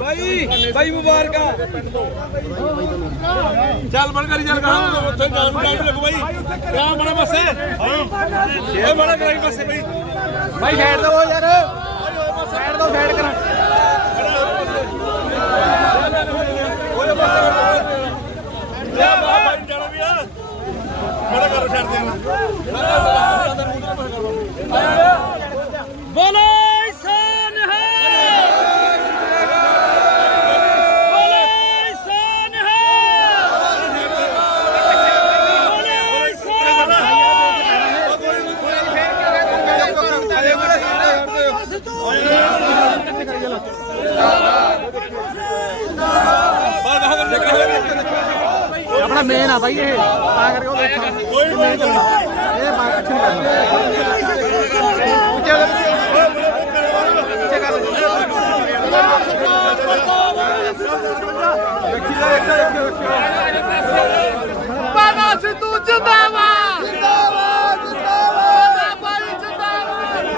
ਬਾਈ ਬਾਈ ਮੁਬਾਰਕਾਂ ਚੱਲ ਬਣ ਕਰੀ ਚੱਲ ਕਹਾਂ ਉੱਥੇ ਜਾਣ ਟਾਈਮ ਲੱਗੂ ਬਾਈ ਕਿਆ ਬੜਾ ਬਸੇ ਇਹ ਬੜਾ ਕਰਾਈ ਬਸੇ ਬਾਈ ਭਾਈ ਸਾਈਡ ਤੋਂ ਯਾਰ ਸਾਈਡ ਤੋਂ ਸਾਈਡ ਕਰਾਂ ਲਿਆ ਬਾਈ ਜਾਣਾ ਵੀ ਆ ਬੜਾ ਕਰ ਛੱਡ ਦੇ ਬੋਲੇ ਸਨ ਹੈ ਬੋਲੇ ਸਨ ਹੈ ਬੋਲੇ ਸਨ ਆਪਣਾ ਮੇਨ ਆ ਬਾਈ ਇਹ ਤਾਂ ਕਰਕੇ ਉਹ ਦੇਖਾਂ ਕੋਈ ਨਹੀਂ ਚੱਲਦਾ ਇਹ ਮੈਂ ਕੁਛ ਨਹੀਂ ਕਰਨਾ ਪਾਨਾ ਸਿੱਧੂ ਜਿੰਦਾਬਾਦ ਜਿੰਦਾਬਾਦ ਜਿੰਦਾਬਾਦ ਭਾਈ ਜਿੰਦਾਬਾਦ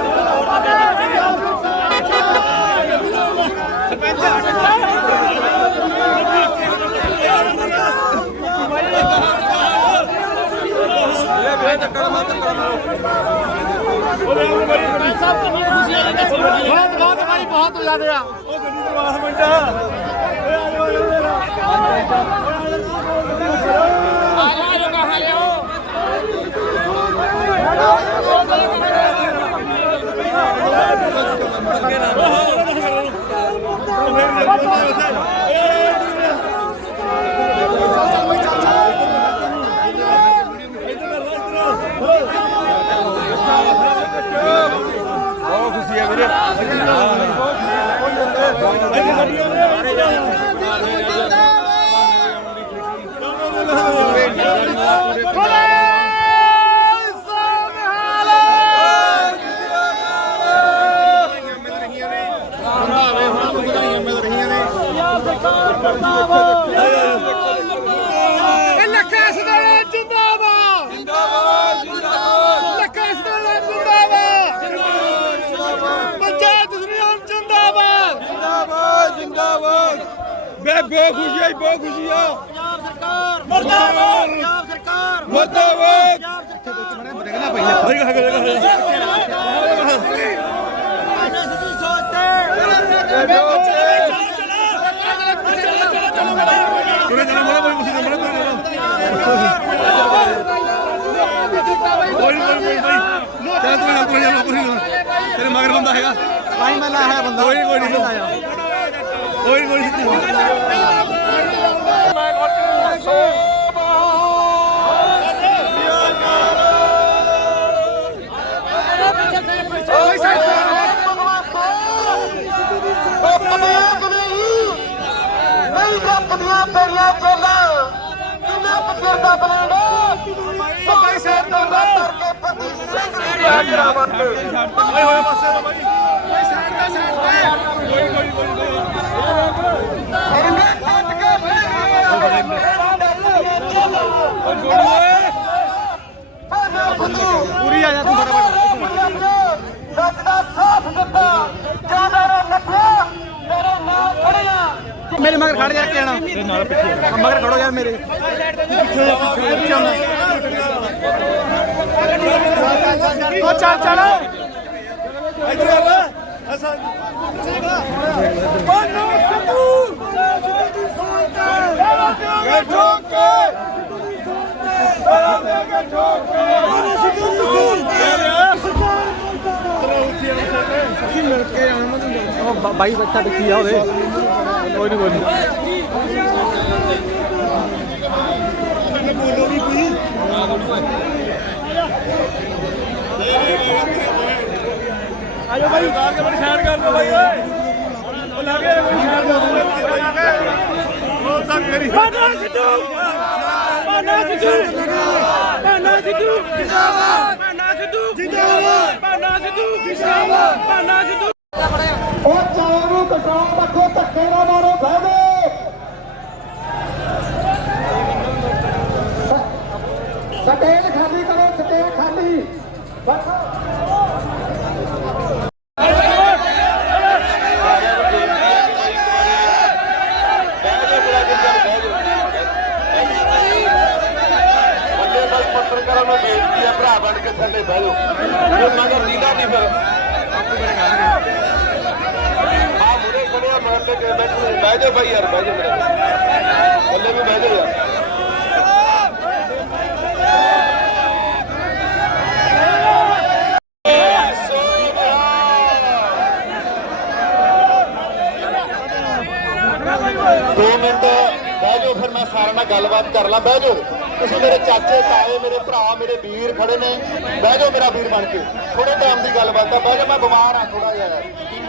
ਬਹੁਤ ਬਹੁਤ ਭਾਈ ਬਹੁਤ ਜ਼ਿਆਦਾ ਆ ਉਹ ਗੱਡੀ ਤੋਂ ਆਸ ਮਿੰਟ ਓਏ ਆ ਜਾਓ ਆ ਜਾਓ ਬਹੁਤ ਖੁਸ਼ੀ ਹੈ ਵੀਰੇ। ਇਹ ਲੱਖਾ ਸਦਾਲਾ ਜਿੰਦਾਬਾਦ ਜਿੰਦਾਬਾਦ ਜਿੰਦਾਬਾਦ ਲੱਖਾ ਸਦਾਲਾ ਜਿੰਦਾਬਾਦ ਪੰਚਾਇਤ ਦੁਨੀਆ ਜਿੰਦਾਬਾਦ ਜਿੰਦਾਬਾਦ ਜਿੰਦਾਬਾਦ ਬੇ ਬਹੁਤ ਖੁਸ਼ੀ ਹੈ ਬਹੁਤ ਖੁਸ਼ੀ ਆ ਮਰਦਾਬਾਦ ਪੰਜਾਬ ਸਰਕਾਰ ਮੁਰਦਾਬਾਦ ਦੇਖਣਾ ਪਈਆ ਤੁਰੇ ਜਾਣਾ ਬੜਾ ਬੜੀ ਖੁਸ਼ੀ ਦਾ ਬੜਾ ਤੁਰੇ ਜਾਣਾ ਕੋਈ ਕੋਈ ਕੋਈ ਚੱਲ ਤੂੰ ਨਾ ਤੁਰੇ ਜਾਣਾ ਤੁਰੇ ਜਾਣਾ ਤੇਰੇ ਮਗਰ ਬੰਦਾ ਹੈਗਾ। ਭਾਈ ਮੈਂ ਲਾਇਆ ਬੰਦਾ। ਕੋਈ ਕੋਈ ਨਹੀਂ। ਕੋਈ ਕੋਈ ਨਹੀਂ। ਨਹੀਂ ਰੱਖਦੀਆਂ ਤੇਰੀਆਂ ਚੋਲਾਂ ਕਿੰਨਾ ਪੱਕਰ ਦਾ ਬਲੇਡ ਸਭੇ ਸਾਹਿਬ ਤੋਂ ਬਾਹਰ ਕਰਕੇ ਪਤੀ ਸਿੰਘ ਦੀ ਹਾਜ਼ਰਾ ਓਏ ਹੋਏ ਪਾਸੇ ਤੋਂ ਬਾਈ ਓਏ ਸਾਈਡ ਤੇ ਸਾਈਡ ਤੇ ਕੋਈ ਕੋਈ ਕੋਈ ਇਹਨੇ ਫੁੱਟ ਕੇ ਪੂਰੀ ਆ ਜਾ ਤੂੰ ਫਟਾਫਟ ਸੱਚ ਦਾ ਸਾਥ ਦਿੱਤਾ ਜ਼ਿਆਦਾ ਲੱਖਾ ਤੇਰੇ ਨਾਲ ਖੜਿਆ ਮੇਰੇ ਮਗਰ ਖੜ ਜਾ ਕੇ ਆਣਾ। ਮਗਰ ਖੜੋ ਯਾਰ ਮੇਰੇ। ਉਹ ਚੱਲ ਚੱਲ। ਇੱਧਰ ਆ ਅਸਾਂ ਪਾਨਾ ਸਿੱਧੂ। ਗੇ ਠੋਕੇ ਗੇ ਠੋਕੇ ਸਿੱਧੂ ਦੀ ਸੂਰਤ ਉਹ ਬ- ਬਾਈ ਬੱਚਾ ਦੇਖੀ ਆ ਉਹਦੇ ਕੋਈ ਨਹੀਂ ਕੋਈ ਨਹੀਂ ਆਜੋ ਭਾਈ ਉਤਾਰ ਕੇ ਬੜੀ ਸਾਈਡ ਕਰ ਦੋ ਭਾਈ ਓਏ ਉਹ ਲਾਗੇ ਬੜੀ ਸਾਈਡ ਕਰ ਦੋ ਉਹ ਤੱਕ ਮੇਰੀ ਬਾਨਾ ਸਿੱਧੂ। ਬਾਨਾ ਸਿੱਧੂ। ਬਾਨਾ ਸਿੱਧੂ। ਜਿੰਦਾਬਾਦ ਬਾਨਾ ਸਿੱਧੂ। ਜਿੰਦਾਬਾਦ ਬਾਨਾ ਸਿੱਧੂ। ਜਿੰਦਾਬਾਦ ਬਾਨਾ ਸਿੱਧੂ। ਉਹ ਚਾਲ ਨੂੰ ਕਟਾਉਣ ਰੱਖੋ, ਧੱਕੇ ਨਾ ਮਾਰੋ, ਬਹਿ ਦੇ ਸਟੇਜ ਖਾਲੀ ਕਰੋ, ਸਟੇਜ ਖਾਲੀ। ਬੈਠੋ ਬੰਦੇ ਬਸ ਪੱਤਰਕਾਰਾਂ ਨੂੰ ਬੇਨਤੀ ਹੈ ਭਰਾ ਬਣ ਕੇ ਥੱਲੇ ਬਹਿ ਜਾਓ। ਉਹ ਮਗਰ ਨੀਂਦਾ ਨਹੀਂ ਫਿਰ। ਆ ਮੁਰੇ ਖੜਿਆ ਮਹੱਲੇ ਕੇ ਬੈਠੋ ਬਹਿ ਜਾਓ ਭਾਈ ਯਾਰ, ਬਹਿ ਜਾਓ ਮੇਰੇ। ਥੱਲੇ ਵੀ ਬਹਿ ਜਾਓ ਯਾਰ। ਦੋ ਮਿੰਟ ਬਹਿ ਜਾਓ, ਫਿਰ ਮੈਂ ਸਾਰਿਆਂ ਨਾਲ ਗੱਲਬਾਤ ਕਰ ਲਾਂ। ਬਹਿ ਜਾਓ। ਤੁਸੀਂ ਮੇਰੇ ਚਾਚੇ, ਤਾਏ, ਮੇਰੇ ਭਰਾ, ਮੇਰੇ ਵੀਰ ਖੜੇ ਨੇ। ਬਹਿ ਜਾਓ ਮੇਰਾ ਵੀਰ ਬਣ ਕੇ। ਥੋੜੇ ਟਾਈਮ ਦੀ ਗੱਲਬਾਤ ਆ। ਬਹਿ ਜਾਓ, ਮੈਂ ਬਿਮਾਰ ਆ ਥੋੜਾ ਜਿਹਾ।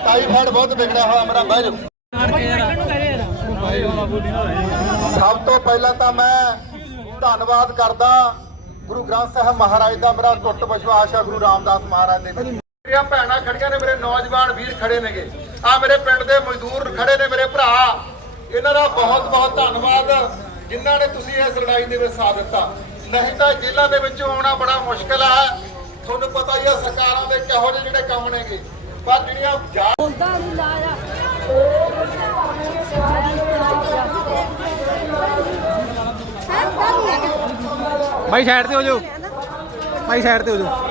ਟਾਈਫਾਇਡ ਬਹੁਤ ਵਿਗੜਿਆ ਹੋਇਆ ਮੇਰਾ। ਬਹਿ ਜਾਓ। ਸਭ ਤੋਂ ਪਹਿਲਾਂ ਤਾਂ ਮੈਂ ਧੰਨਵਾਦ ਕਰਦਾ ਗੁਰੂ ਗ੍ਰੰਥ ਸਾਹਿਬ ਮਹਾਰਾਜ ਦਾ, ਮੇਰਾ ਟੁੱਟ ਵਿਸ਼ਵਾਸ ਆ ਗੁਰੂ ਰਾਮਦਾਸ ਮਹਾਰਾਜ ਦੇ ਮੇਰੀਆਂ ਭੈਣਾਂ ਖੜੀਆਂ ਨੇ, ਮੇਰੇ ਨੌਜਵਾਨ ਵੀਰ ਖੜੇ ਨੇਗੇ। ਆ ਮੇਰੇ ਪਿੰਡ ਦੇ ਮਜ਼ਦੂਰ ਖੜੇ ਨੇ, ਮੇਰੇ ਭਰਾ। ਇਹਨਾਂ ਦਾ ਬਹੁਤ ਬਹੁਤ ਧੰਨਵਾਦ। ਜਿਨ੍ਹਾਂ ਨੇ ਤੁਸੀਂ ਇਸ ਲੜਾਈ ਦੇ ਵਿੱਚ ਸਾਥ ਦਿੱਤਾ। ਨਹੀਂ ਤਾਂ ਜੇਲ੍ਹਾਂ ਦੇ ਵਿੱਚੋਂ ਆਉਣਾ ਬੜਾ ਮੁਸ਼ਕਲ ਹੈ। ਤੁਹਾਨੂੰ ਪਤਾ ਹੀ ਹੈ ਸਰਕਾਰਾਂ ਦੇ ਕਿਹੋ ਜਿਹੇ ਜਿਹੜੇ ਕੰਮ ਨੇਗੇ। ਪਰ ਜਿਹੜੀਆਂ ਜਾ ਬੋਲਦਾ ਨਹੀਂ ਲਾਇਆ। ਭਾਈ ਸਾਈਡ ਤੇ ਹੋ ਜਾਓ। ਭਾਈ ਸਾਈਡ ਤੇ ਹੋ ਜਾਓ।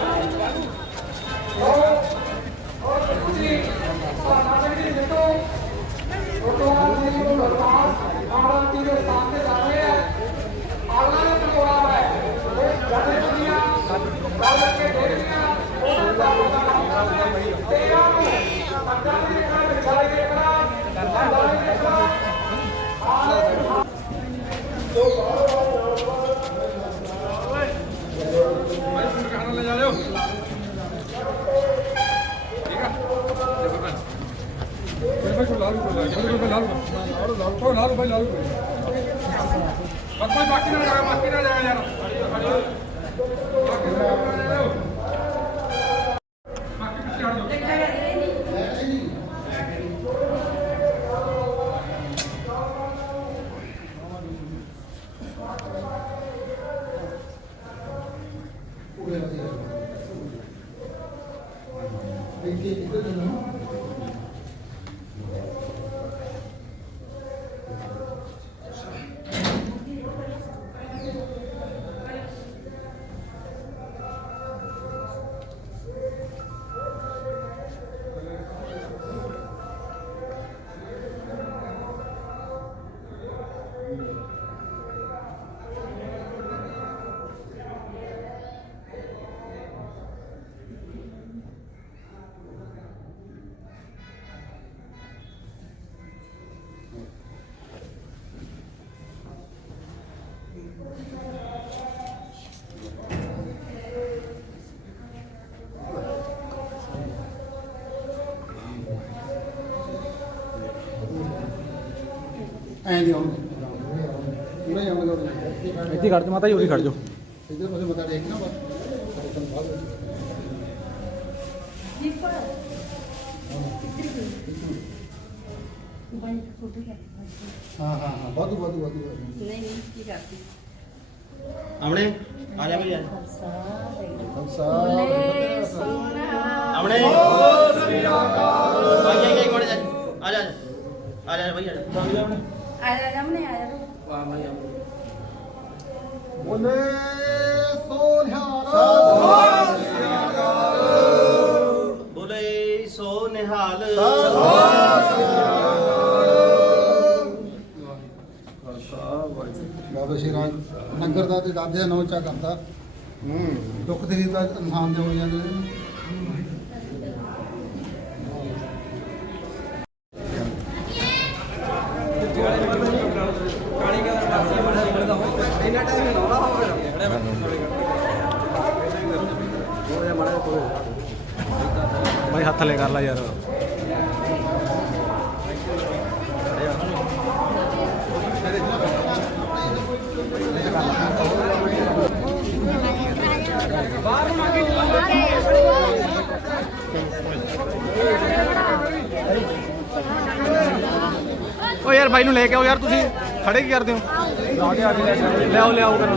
रुपये लाल लाल लाल भाई लाल रुपये बाकी ना जाएगा बाकी ना जाएगा यार ਐਂ ਦੀ ਆਉਣ ਪੂਰਾ ਜਾਣ ਲਗਾ ਇੱਥੇ ਖੜ ਜਾ ਮਾਤਾ ਜੀ ਉਰੀ ਖੜ ਜਾਓ ਇਧਰ ਪਾਸੇ ਮਤਾ ਦੇਖ ਨਾ ਬਸ। ਹਾਂ ਹਾਂ ਹਾਂ ਵਾਧੂ ਵਾਧੂ ਵਾਧੂ। ਨਹੀਂ ਨਹੀਂ ਕੀ ਕਰਦੀ ਆਮਣੇ ਆ ਜਾ ਭਈ ਖਾਲਸਾ ਬੋਲੇ ਸੋਨਾ ਆਮਣੇ ਭਾਈ ਆਈ ਆਈ ਮੜ ਜਾ। ਆ ਜਾ ਆ ਜਾ। ਭਾਈ ਆ ਜਾ ਆਇਆ ਜਮਨੇ ਆਇਆ ਬੋਲੇ ਸੋਨਿਹਾਰ ਬੋਲੇ ਸੋ ਨਿਹਾਲ ਬਾਬਾ ਸ਼੍ਰੀ ਰਾਜ ਨਗਰ ਦਾ ਤੇ ਦਾਦੇ ਦਾ ਨੌ ਚਾ ਕਰਦਾ। ਹੂੰ। ਦੁੱਖ ਤਕਲੀਫ ਦਾ ਇਨਸਾਨ ਦੇ ਹੋ ਜਾਂਦੇ ਨੇ ਭਾਈ ਹੱਥ ਥੱਲੇ ਕਰ ਲੈ ਯਾਰ। ਓ ਯਾਰ ਬਾਈ ਨੂੰ ਲੈ ਕੇ ਆਓ ਯਾਰ, ਤੁਸੀਂ ਖੜੇ ਕੀ ਕਰਦੇ ਹੋ? ਲਿਆਓ ਲਿਆਓ। ਕਰੋ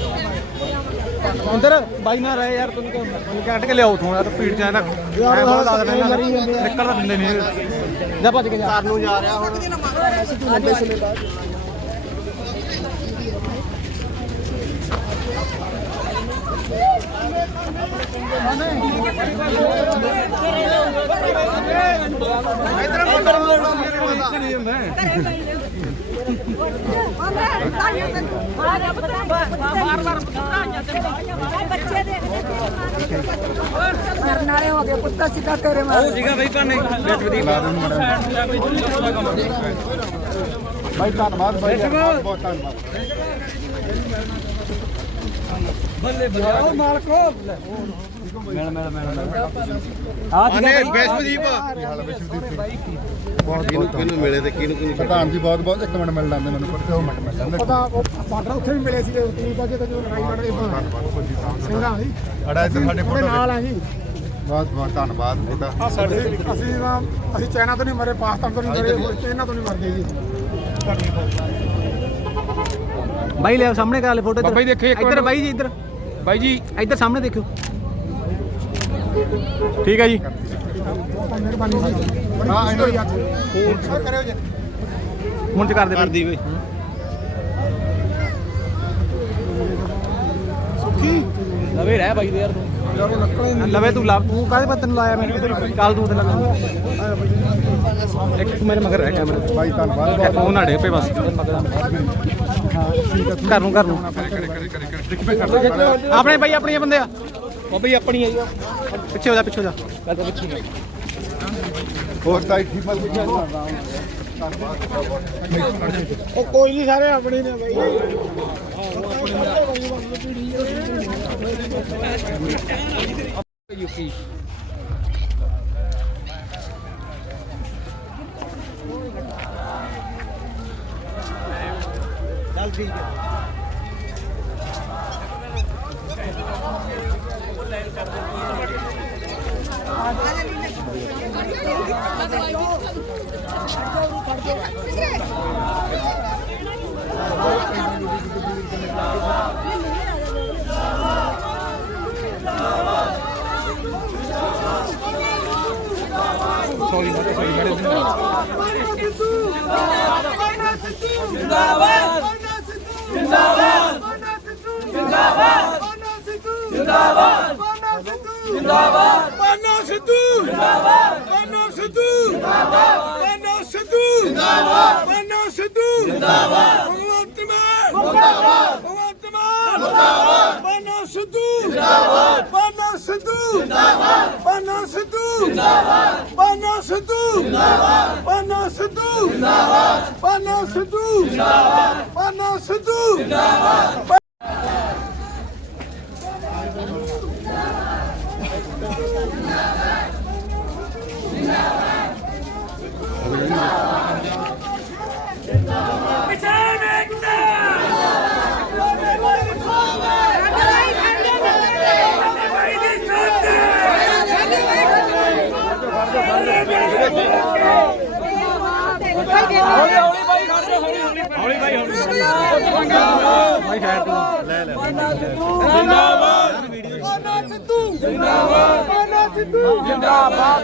ਅੰਦਰ ਬਾਈ ਨਾ ਰਹੇ ਯਾਰ ਤੂੰ ਤੂੰ ਕੱਟ ਕੇ ਲਿਆਓ ਤਾਂ ਭੀੜ ਚ ਆਇਆ ਯਾਰ ਬਹੁਤ ਜ਼ਿਆਦਾ ਨਿਕਲ ਤਾਂ ਦਿੰਦੇ ਨਹੀਂ ਜਾ ਭੱਜ ਕੇ ਜਾ। ਨੂੰ ਜਾ ਰਿਹਾ ਹੁਣ। ਮਰਨ ਵਾਲੇ ਹੋ ਗਏ ਪੁੱਤਾ ਸਿੱਧਾ ਤੇਰੇ ਮਾਰ ਬਾਈ ਧੰਨਵਾਦ ਬਾਈ ਬਹੁਤ ਬਹੁਤ ਧੰਨਵਾਦ। ਆਨੇ ਬੈਸਮਦੀਪ ਕਿਹਨੂੰ ਕਿਹਨੂੰ ਮਿਲੇ ਤੇ ਕਿਹਨੂੰ ਕਿਹਨੂੰ ਪ੍ਰਧਾਨ ਜੀ ਬਹੁਤ ਬਹੁਤ ਇੱਕ ਮਿੰਟ ਮਿਲ ਲੈਂਦੇ ਮੈਨੂੰ ਪਰ ਦੋ ਮਿੰਟ ਮਿਲ ਲੈਂਦੇ ਪਤਾ ਉਹ ਬਾਰਡਰ ਉੱਥੇ ਵੀ ਮਿਲੇ ਸੀ ਤੁਸੀਂ ਬਾਜੇ ਤੇ ਜਦੋਂ ਲੜਾਈ ਲੜਦੇ ਸਿੰਘਾਂ ਦੀ ਅੜਾ ਇੱਧਰ ਸਾਡੇ ਉਹਦੇ ਫੋਟੋ ਨਾਲ ਆ ਜੀ। ਬਹੁਤ ਬਹੁਤ ਧੰਨਵਾਦ ਤੁਹਾਡਾ। ਸਾਡੇ ਅਸੀਂ ਤਾਂ ਅਸੀਂ ਚਾਈਨਾ ਤੋਂ ਨਹੀਂ ਮਰੇ ਪਾਕਿਸਤਾਨ ਤੋਂ ਨਹੀਂ ਮਰੇ ਚਾਈਨਾ ਤੋਂ ਨਹੀਂ ਮਰ ਗਏ ਜੀ। ਬਾਈ ਲੈ ਸਾਹਮਣੇ ਕਰਾ ਲੈ ਫੋਟੋ ਜੀ ਦੇਖੋ ਇੱਕ ਇੱਧਰ। ਬਾਈ ਜੀ ਇੱਧਰ। ਬਾਈ ਜੀ। ਇੱਧਰ ਸਾਹਮਣੇ ਦੇਖਿਓ। ਠੀਕ ਹੈ ਜੀ ਬਹੁਤ ਮਿਹਰਬਾਨੀ ਜੀ ਹਾਂ ਇਹਨਾਂ ਫੋਨ ਕਰਿਓ ਜੀ ਹੁਣ ਚ ਕਰਦੇ ਕਰਦੀ ਵੇ ਸੁਖੀ ਲਵੇ ਰਹਿ ਬਾਈ ਦੇ ਯਾਰ ਤੂੰ ਲਵੇ ਤੂੰ ਲਾ ਤੂੰ ਕਾਹਦੇ ਪਾ ਤੈਨੂੰ ਲਾਇਆ ਮੈਂ ਕੱਲ ਤੂੰ ਤੇ ਲੱਗਾ ਇੱਕ ਤੂੰ ਮੇਰੇ ਮਗਰ ਰਹਿ ਕੈਮਰੇ ਬਾਈ ਧੰਨਵਾਦ ਫੋਨ ਨਾ ਡੇ ਪੇ ਬਸ ਘਰ ਨੂੰ ਘਰ ਨੂੰ ਆਪਣੇ ਬਾਈ ਆਪਣੀਆਂ ਬੰਦੇ ਆ ਉਹ ਬਈ ਆਪਣੀ ਆਈ ਆ। ਪਿੱਛੇ ਹੋ ਜਾ ਪਿੱਛੇ ਹੋ ਜਾ। ਗੱਲ ਤਾਂ ਪਿੱਛੇ ਹੋਰ ਤਾਂ ਠੀਕ ਮਤ ਉਹ ਕੋਈ ਨਹੀਂ ਸਾਰੇ ਆਪਣੇ ਨੇ ਬਾਈ। ਜਿੰਦਾਬਾਦ ਬਾਨਾ ਸਿੱਧੂ ਜਿੰਦਾਬਾਦ ਬਾਨਾ ਸਿੱਧੂ ਬੰਨਾ ਸਿੱਧੂ ਜਿੰਦਾਬਾਦ ਬੰਨਾ ਸਿੱਧੂ ਜਿੰਦਾਬਾਦ ਭਗਵੰਤ ਮਾਨ ਮੁਰਦਾਬਾਦ ਭਗਵੰਤ ਮਾਨ ਮੁਰਦਾਬਾਦ ਬੰਨਾ ਸਿੱਧੂ ਜਿੰਦਾਬਾਦ ਬੰਨਾ ਸਿੱਧੂ ਜਿੰਦਾਬਾਦ ਬੰਨਾ ਸਿੱਧੂ ਜਿੰਦਾਬਾਦ ਬੰਨਾ ਸਿੱਧੂ ਜਿੰਦਾਬਾਦ ਬੰਨਾ ਸਿੱਧੂ ਜਿੰਦਾਬਾਦ ਬੰਨਾ ਸਿੱਧੂ ਜਿੰਦਾਬਾਦ ਬੰਨਾ ਸਿੱਧੂ ਜਿੰਦਾਬਾਦ ਕਿਸਾਨ ਏਕਤਾ ਭਾਈ ਦੀ ਸੋਚ ਹੌਲੀ ਭਾਈ ਹੌਲੀ ਭਾਈ ਖੈਰ ਤੂੰ ਲੈ ਲੈ ਜਿੰਦਾਬਾਦ। ਬੰਨਾ ਸਿੱਧੂ ਜਿੰਦਾਬਾਦ।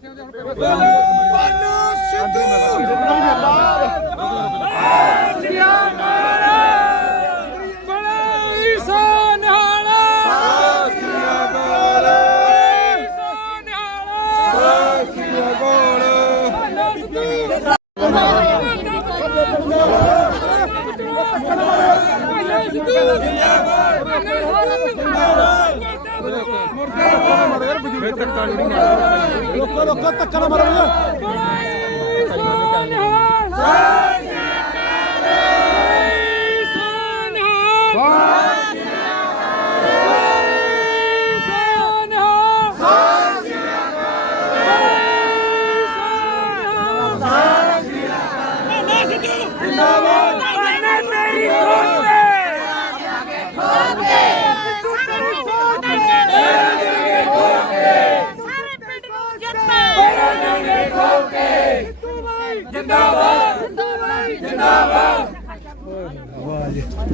ਬੰਨਾ ਭਾਈ ਜਿੰਦਾਬਾਦ ਬੰਨਾ ਭਾਈ ਸਿੱਧੂ ਜਿੰਦਾਬਾਦ ਬੰਨਾ ਸਿੱਧੂ ਜਿੰਦਾਬਾਦ ਬੰਨਾ ਸਿੱਧੂ ਬੜਾ ਇਸਾਨ ਹਾਲਾ ਲੋਕੋ ਲੋਕੋ ਧੱਕਾ ਨਾ ਮਾਰੋ ਭਈਆ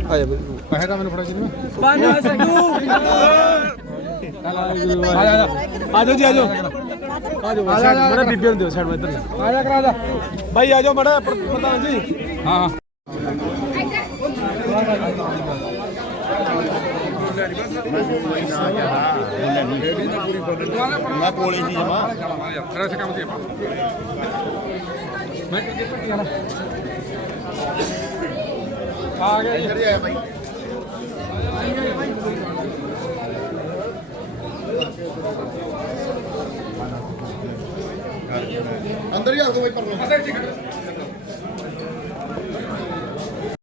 ਆ ਜਾ ਪੈਸੇ ਤਾਂ ਮੈਨੂੰ ਫੜਾ ਜੀ ਬਾਨਾ ਸਿੱਧੂ ਆ ਜਾ ਆ ਜਾਓ ਜੀ ਆ ਜਾਓ ਆ ਜਾਓ ਆ ਜਾ ਮੜਾ ਬੀਬੀ ਨੂੰ ਦਿਓ ਸਾਈਡ ਮੈਂ ਇੱਧਰ। ਆ ਜਾ ਕਰਾ ਜਾ। ਭਾਈ ਆ ਜਾਓ ਮੜਾ ਪ੍ਰਧਾਨ ਜੀ। ਹਾਂ। ਮੈਂ ਕੋਲੇ ਸੀ ਜਮਾ ਆ ਗਿਆ ਜੀ। ਆਇਆ ਬਾਈ। ਅੰਦਰ ਹੀ ਆ ਬਾਈ ਪਰ